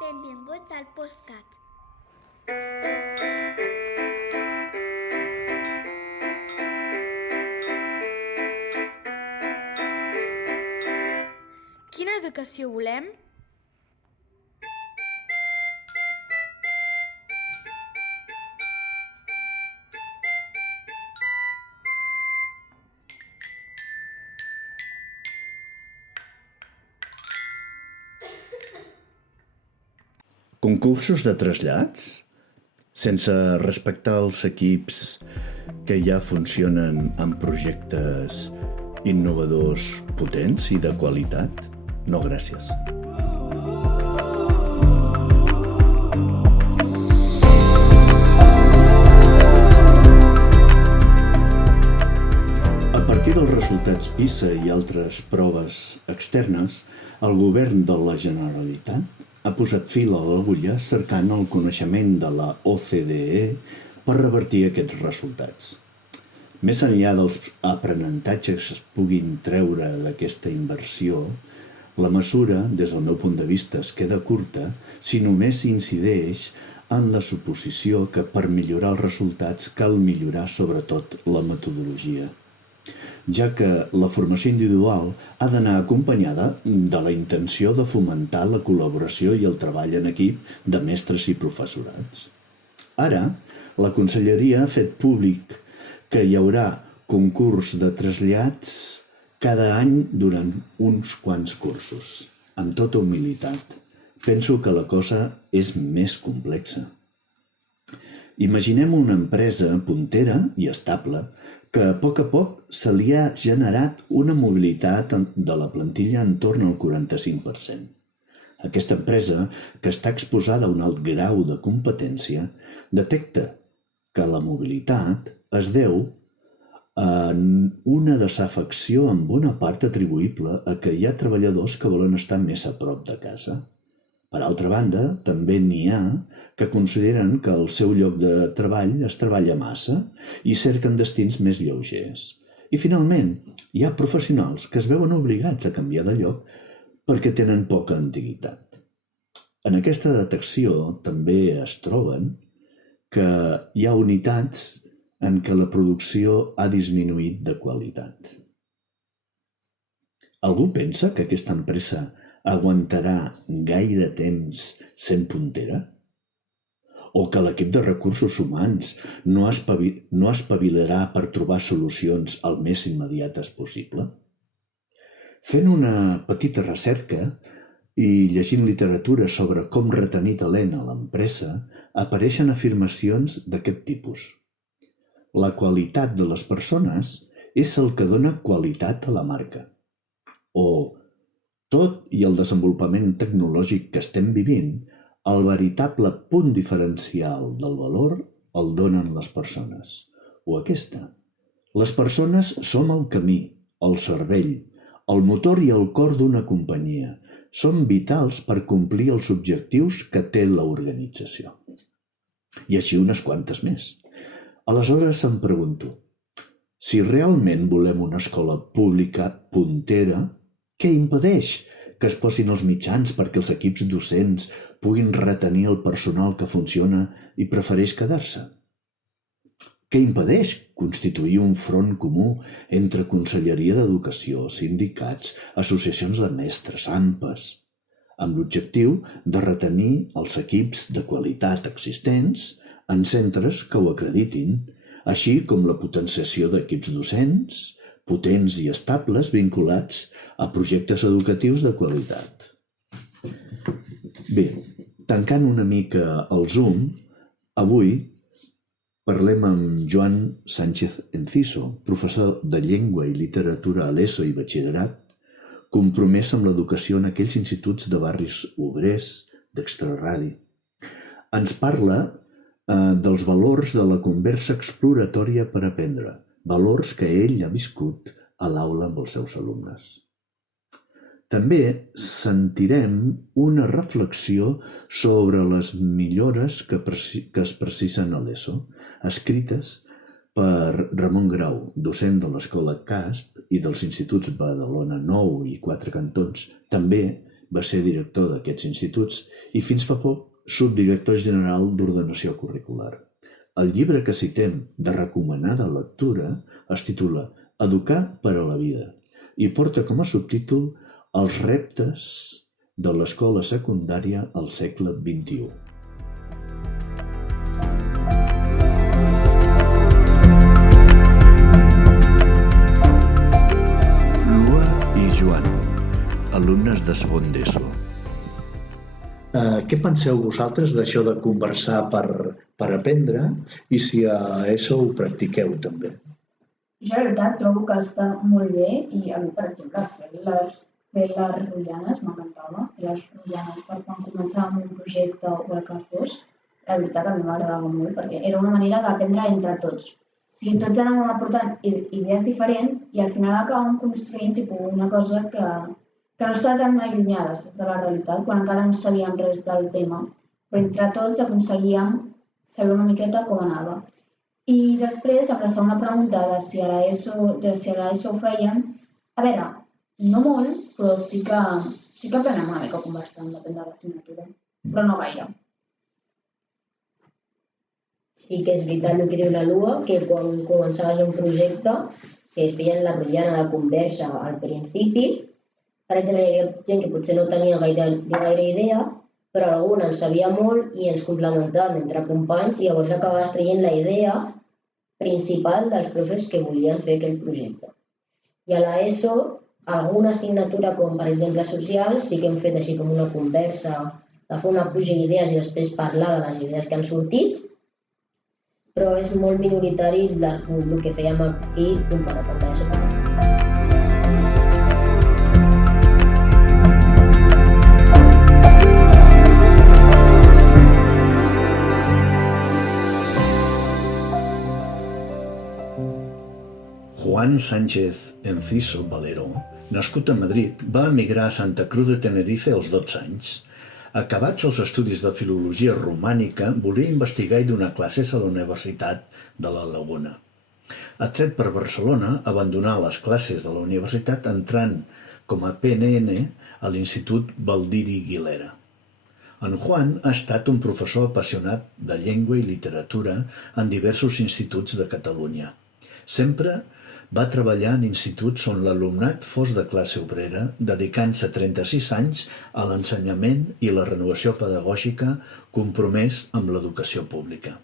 Benvinguts al Postcat. Quina educació volem? Concursos de trasllats? Sense respectar els equips que ja funcionen amb projectes innovadors, potents i de qualitat? No, gràcies. A partir dels resultats PISA i altres proves externes, el govern de la Generalitat ha posat fil a l'agulla cercant el coneixement de la OCDE per revertir aquests resultats. Més enllà dels aprenentatges que es puguin treure d'aquesta inversió, la mesura, des del meu punt de vista, es queda curta si només incideix en la suposició que per millorar els resultats cal millorar sobretot la metodologia, ja que la formació individual ha d'anar acompanyada de la intenció de fomentar la col·laboració i el treball en equip de mestres i professorats. Ara, la Conselleria ha fet públic que hi haurà concurs de trasllats cada any durant uns quants cursos. Amb tota humilitat, penso que la cosa és més complexa. Imaginem una empresa puntera i estable que a poc se li ha generat una mobilitat de la plantilla en torn al 45%. Aquesta empresa, que està exposada a un alt grau de competència, detecta que la mobilitat es deu a una desafecció en bona part atribuïble a que hi ha treballadors que volen estar més a prop de casa. Per altra banda, també n'hi ha que consideren que al seu lloc de treball es treballa massa i cerquen destins més lleugers. I finalment, hi ha professionals que es veuen obligats a canviar de lloc perquè tenen poca antiguitat. En aquesta detecció també es troben que hi ha unitats en què la producció ha disminuït de qualitat. Algú pensa que aquesta empresa aguantarà gaire temps sent puntera? O que l'equip de recursos humans no espavilarà per trobar solucions el més immediates possible? Fent una petita recerca i llegint literatura sobre com retenir talent a l'empresa, apareixen afirmacions d'aquest tipus. La qualitat de les persones és el que dona qualitat a la marca. O tot i el desenvolupament tecnològic que estem vivint, el veritable punt diferencial del valor el donen les persones. O aquesta. Les persones som el camí, el cervell, el motor i el cor d'una companyia. Són vitals per complir els objectius que té l'organització. I així unes quantes més. Aleshores em pregunto, si realment volem una escola pública puntera, què impedeix que es posin els mitjans perquè els equips docents puguin retenir el personal que funciona i prefereix quedar-se? Què impedeix constituir un front comú entre Conselleria d'Educació, sindicats, associacions de mestres, AMPAs, amb l'objectiu de retenir els equips de qualitat existents en centres que ho acreditin, així com la potenciació d'equips docents, potents i estables vinculats a projectes educatius de qualitat. Bé, tancant una mica el Zoom, avui parlem amb Joan Sánchez Enciso, professor de Llengua i Literatura a l'ESO i Batxillerat, compromès amb l'educació en aquells instituts de barris obrers d'Extraradi. Ens parla dels valors de la conversa exploratòria per aprendre, valors que ell ha viscut a l'aula amb els seus alumnes. També sentirem una reflexió sobre les millores que es precisen a l'ESO, escrites per Ramon Grau, docent de l'Escola CASP i dels Instituts Badalona 9 i 4 Cantons, també va ser director d'aquests instituts i fins fa poc subdirector general d'ordenació curricular. El llibre que citem de recomanada lectura es titula Educar per a la vida i porta com a subtítol Els reptes de l'escola secundària al segle XXI. Lua i Joan, alumnes de segon d'ESO. Què penseu vosaltres d'això de conversar per aprendre i si a ESO ho practiqueu també? Jo, la veritat, trobo que està molt bé i a mi, per exemple, fer les rotllanes m'encantava. Fer les rotllanes per quan començàvem un projecte o el que fos, la veritat a mi m'agradava molt perquè era una manera d'aprendre entre tots. O sigui, tots anàvem aportant idees diferents i al final acabàvem construint una cosa que no estava tan allunyada de la realitat, quan encara no sabíem res del tema, però entre tots aconseguíem saber una miqueta com anava. I després, amb la segona pregunta de si a l'ESO ho fèiem, a veure, no molt, però sí que aprenem una mica a conversar, depèn de l'assignatura, però no gaire. Sí que és veritat el que diu la Lua, que quan començaves un projecte, que es feien la rotllana, la conversa al principi, per exemple, hi havia gent que potser no tenia gaire idea, però alguna en sabia molt i ens complementàvem entre companys i llavors acabaves traient la idea principal dels profes que volien fer aquell projecte. I a l'ESO, alguna assignatura com per exemple social, sí que hem fet així com una conversa, de fer una pluja d'idees i després parlar de les idees que han sortit, però és molt minoritari el que fèiem aquí comparat amb l'ESO. Juan Sánchez Enciso Valero, nascut a Madrid, va emigrar a Santa Cruz de Tenerife als 12 anys. Acabats els estudis de filologia romànica, volia investigar i donar classes a la Universitat de la Laguna. Atret per Barcelona, abandonà les classes de la universitat entrant com a PNN a l'Institut Baldiri Guilera. En Juan ha estat un professor apassionat de llengua i literatura en diversos instituts de Catalunya. Sempre va treballar en instituts on l'alumnat fos de classe obrera, dedicant-se 36 anys a l'ensenyament i la renovació pedagògica compromès amb l'educació pública.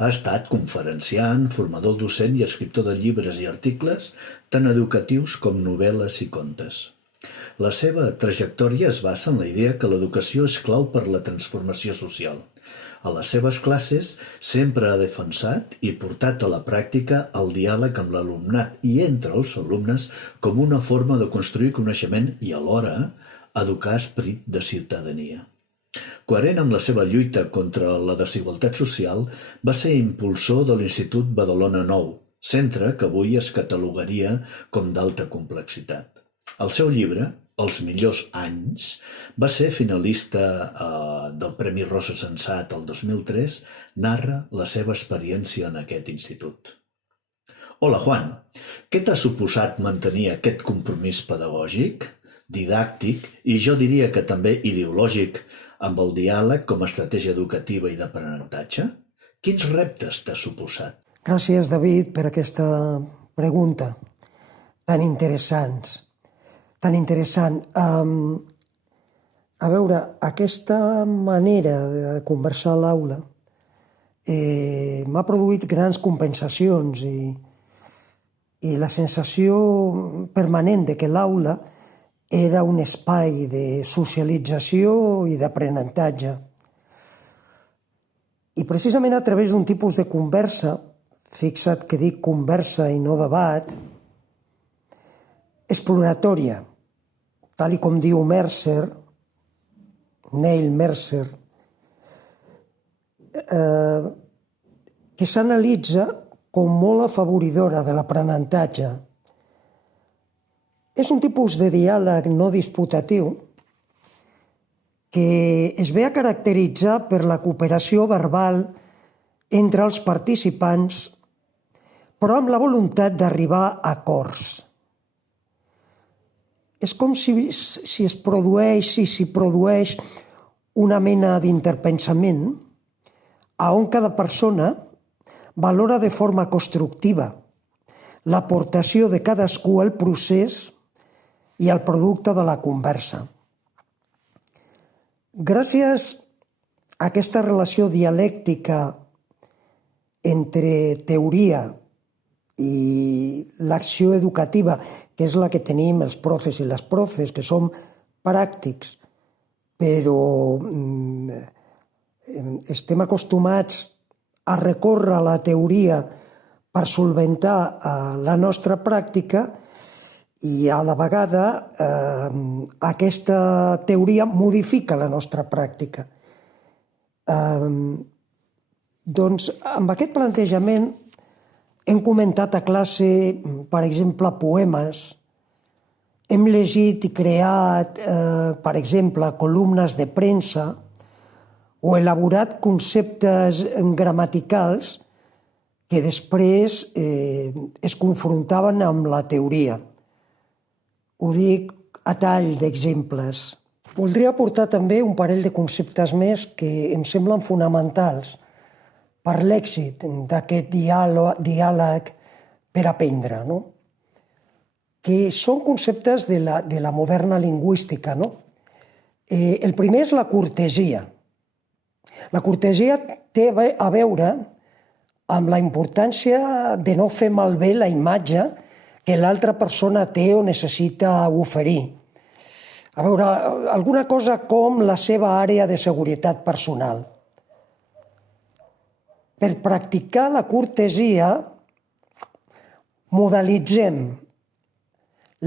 Ha estat conferenciant, formador docent i escriptor de llibres i articles, tant educatius com novel·les i contes. La seva trajectòria es basa en la idea que l'educació és clau per la transformació social. A les seves classes sempre ha defensat i portat a la pràctica el diàleg amb l'alumnat i entre els alumnes com una forma de construir coneixement i alhora educar esperit de ciutadania. Coherent amb la seva lluita contra la desigualtat social, va ser impulsor de l'Institut Badalona Nou, centre que avui es catalogaria com d'alta complexitat. El seu llibre, Els millors anys, va ser finalista del Premi Rosa Sensat el 2003, narra la seva experiència en aquest institut. Hola, Juan. Què t'ha suposat mantenir aquest compromís pedagògic, didàctic i jo diria que també ideològic amb el diàleg com a estratègia educativa i d'aprenentatge? Quins reptes t'ha suposat? Gràcies, David, per aquesta pregunta tan interessant. A veure, aquesta manera de conversar a l'aula m'ha produït grans compensacions i la sensació permanent de que l'aula era un espai de socialització i d'aprenentatge. I precisament a través d'un tipus de conversa, fixa't que dic conversa i no debat, exploratòria, tal com diu Neil Mercer, que s'analitza com molt afavoridora de l'aprenentatge. És un tipus de diàleg no disputatiu que es ve a caracteritzar per la cooperació verbal entre els participants, però amb la voluntat d'arribar a acords. és com si es produeix una mena d'interpensament on cada persona valora de forma constructiva l'aportació de cadascú al procés i al producte de la conversa. Gràcies a aquesta relació dialèctica entre teoria i l'acció educativa, que és la que tenim els profes i les profes, que som pràctics, però estem acostumats a recórrer a la teoria per solventar la nostra pràctica i a la vegada aquesta teoria modifica la nostra pràctica. Doncs amb aquest plantejament hem comentat a classe, per exemple, poemes, hem llegit i creat, per exemple, columnes de premsa o elaborat conceptes gramaticals que després es confrontaven amb la teoria. Ho dic a tall d'exemples. Voldria aportar també un parell de conceptes més que em semblen fonamentals per l'èxit d'aquest diàleg per aprendre, no? Que són conceptes de la moderna lingüística. No? El primer és la cortesia. La cortesia té a veure amb la importància de no fer malbé la imatge que l'altra persona té o necessita oferir. A veure, alguna cosa com la seva àrea de seguretat personal. Per practicar la cortesia, modelitzem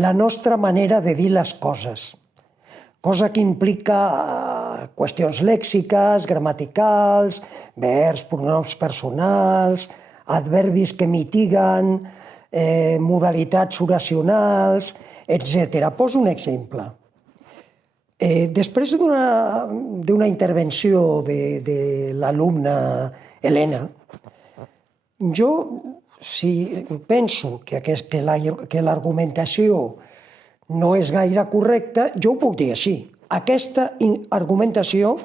la nostra manera de dir les coses, cosa que implica qüestions lèxiques, gramaticals, verbs, pronoms personals, adverbis que mitiguen, modalitats oracionals, etc. Poso un exemple. Després d'una intervenció de l'alumna Helena, jo, si penso que l'argumentació no és gaire correcta, jo ho puc dir així. Aquesta argumentació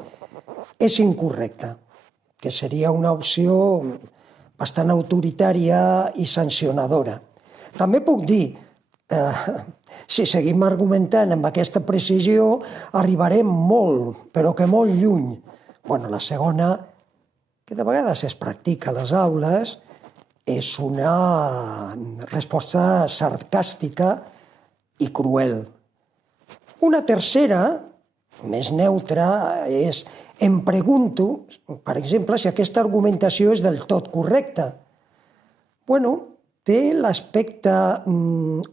és incorrecta, que seria una opció bastant autoritària i sancionadora. També puc dir, si seguim argumentant amb aquesta precisió, arribarem molt, però que molt lluny. Bueno, la segona, que de vegades es practica a les aules, és una resposta sarcàstica i cruel. Una tercera, més neutra, és em pregunto, per exemple, si aquesta argumentació és del tot correcta. Bueno, té l'aspecte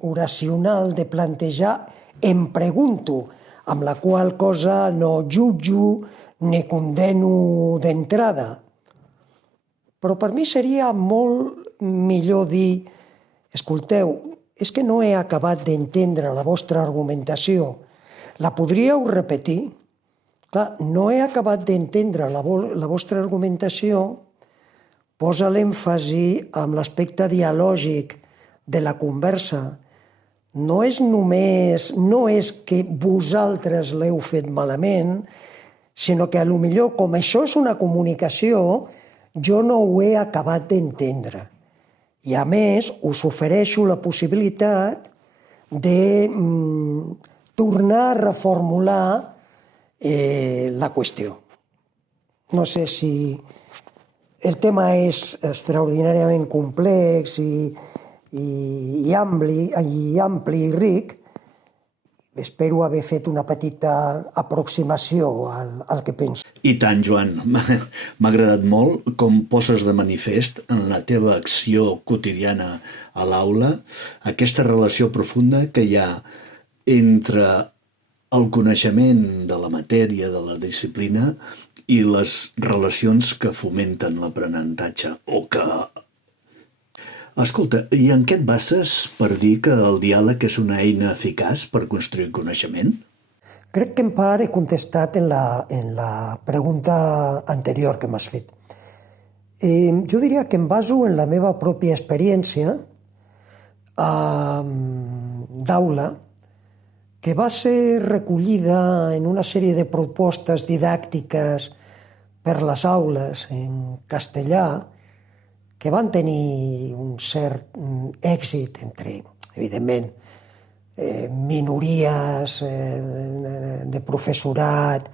oracional de plantejar em pregunto, amb la qual cosa no jutjo ni condeno d'entrada. Però per mi seria molt millor dir, escolteu, és que no he acabat d'entendre la vostra argumentació. La podríeu repetir? Clar, no he acabat d'entendre la vostra argumentació, posa l'èmfasi en l'aspecte dialògic de la conversa. No és que vosaltres l'heu fet malament, sinó que potser com això és una comunicació, jo no ho he acabat d'entendre. I a més, us ofereixo la possibilitat de tornar a reformular la qüestió. No sé si el tema és extraordinàriament complex i ampli i ric. Espero haver fet una petita aproximació al que penso. I tant, Joan. M'ha agradat molt com poses de manifest en la teva acció quotidiana a l'aula aquesta relació profunda que hi ha entre el coneixement de la matèria, de la disciplina i les relacions que fomenten l'aprenentatge o que... Escolta, i en què et bases per dir que el diàleg és una eina eficaç per construir coneixement? Crec que en part he contestat en la pregunta anterior que m'has fet. Jo diria que em baso en la meva pròpia experiència d'aula, que va ser recollida en una sèrie de propostes didàctiques per les aules en castellà, que van tenir un cert èxit entre, evidentment, minories de professorat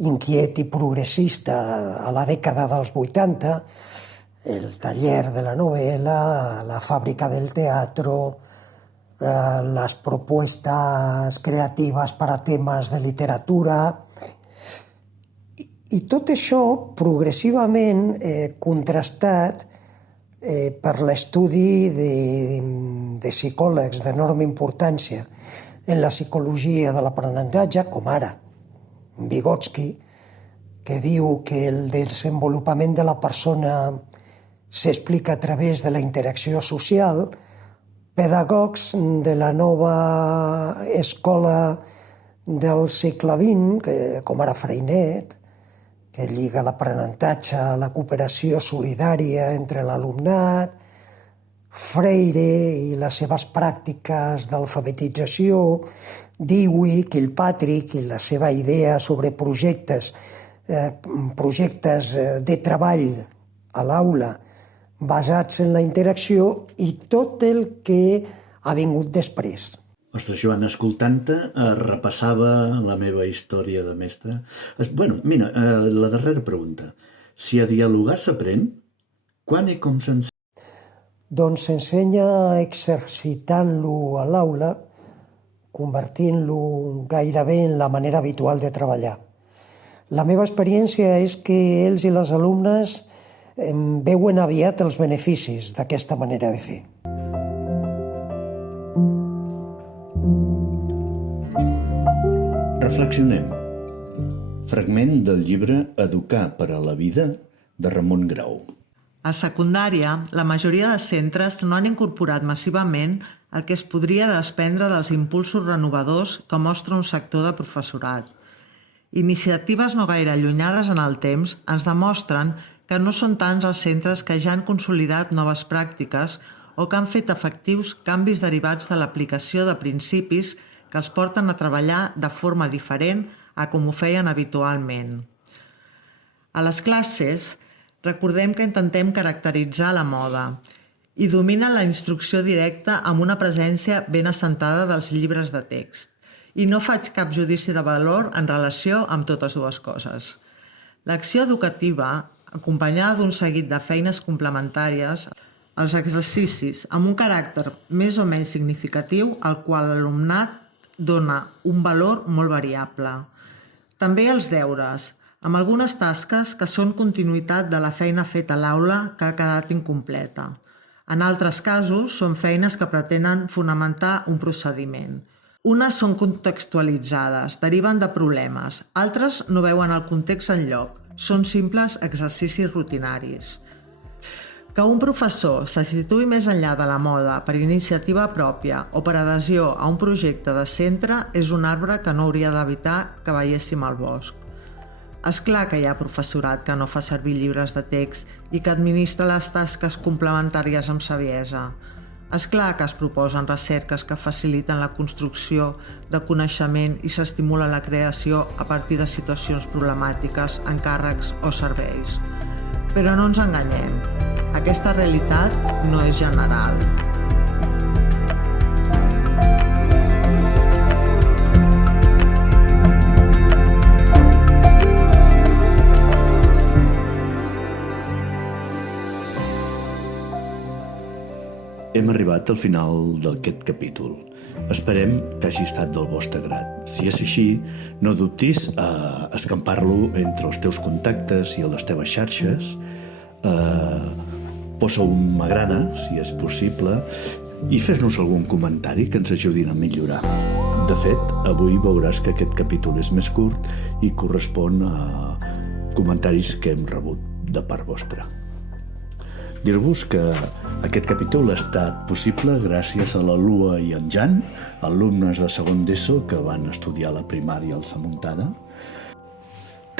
inquiet i progressista a la dècada dels 80, el taller de la novel·la, la fàbrica del teatro, las propuestas creativas para temas de literatura. I tot això progressivament contrastat per l'estudi de psicòlegs d'enorme importància en la psicologia de l'aprenentatge, com ara Vygotsky, que diu que el desenvolupament de la persona s'explica a través de la interacció social, pedagogs de la nova escola del segle XX, com ara Freinet, que lliga l'aprenentatge a la cooperació solidària entre l'alumnat, Freire i les seves pràctiques d'alfabetització, Dewey, Kilpatrick i la seva idea sobre projectes de treball a l'aula basats en la interacció i tot el que ha vingut després. Ostres, Joan, escoltant-te, repassava la meva història de mestre. Bueno, mira, la darrera pregunta. Si a dialogar s'aprèn, quan i com s'ensenya? Doncs s'ensenya exercitant-lo a l'aula, convertint-lo gairebé en la manera habitual de treballar. La meva experiència és que ells i les alumnes veuen aviat els beneficis d'aquesta manera de fer. Reflexionem. Fragment del llibre Educar per a la vida de Ramon Grau. A secundària, la majoria de centres no han incorporat massivament el que es podria desprendre dels impulsos renovadors que mostra un sector de professorat. Iniciatives no gaire allunyades en el temps ens demostren que no són tants els centres que ja han consolidat noves pràctiques o que han fet efectius canvis derivats de l'aplicació de principis que els porten a treballar de forma diferent a com ho feien habitualment. A les classes, recordem que intentem caracteritzar la moda i domina la instrucció directa amb una presència ben assentada dels llibres de text. I no faig cap judici de valor en relació amb totes dues coses. L'acció educativa, acompanyada d'un seguit de feines complementàries, els exercicis amb un caràcter més o menys significatiu al qual l'alumnat dona un valor molt variable. També els deures, amb algunes tasques que són continuïtat de la feina feta a l'aula que ha quedat incompleta. En altres casos, són feines que pretenen fonamentar un procediment. Unes són contextualitzades, deriven de problemes, altres no veuen el context enlloc, són simples exercicis rutinaris. Que un professor se situï més enllà de la moda per iniciativa pròpia o per adhesió a un projecte de centre és un arbre que no hauria d'evitar que veiéssim al bosc. És clar que hi ha professorat que no fa servir llibres de text i que administra les tasques complementàries amb saviesa. És clar que es proposen recerques que faciliten la construcció de coneixement i s'estimula la creació a partir de situacions problemàtiques, encàrrecs o serveis. Però no ens enganyem, aquesta realitat no és general. Hem arribat al final d'aquest capítol. Esperem que hagi estat del vostre grat. Si és així, no dubtis a escampar-lo entre els teus contactes i a les teves xarxes. Posa un m'agrada, si és possible, i fes-nos algun comentari que ens ajudin a millorar. De fet, avui veuràs que aquest capítol és més curt i correspon a comentaris que hem rebut de part vostra. Dir-vos que aquest capítol ha estat possible gràcies a la Lua i en Jan, alumnes de segon d'ESO que van estudiar la primària al Samuntada.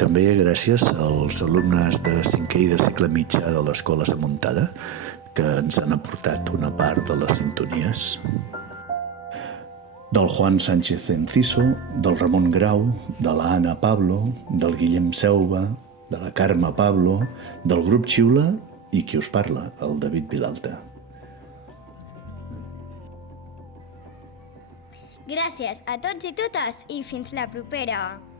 També gràcies als alumnes de 5è i de cicle mitjà de l'Escola Samuntada, que ens han aportat una part de les sintonies. del Juan Sánchez Enciso, del Ramon Grau, de la Anna Pablo, del Guillem Seuba, de la Carme Pablo, del grup Xiula i qui us parla, el David Vilalta. Gràcies a tots i totes i fins la propera!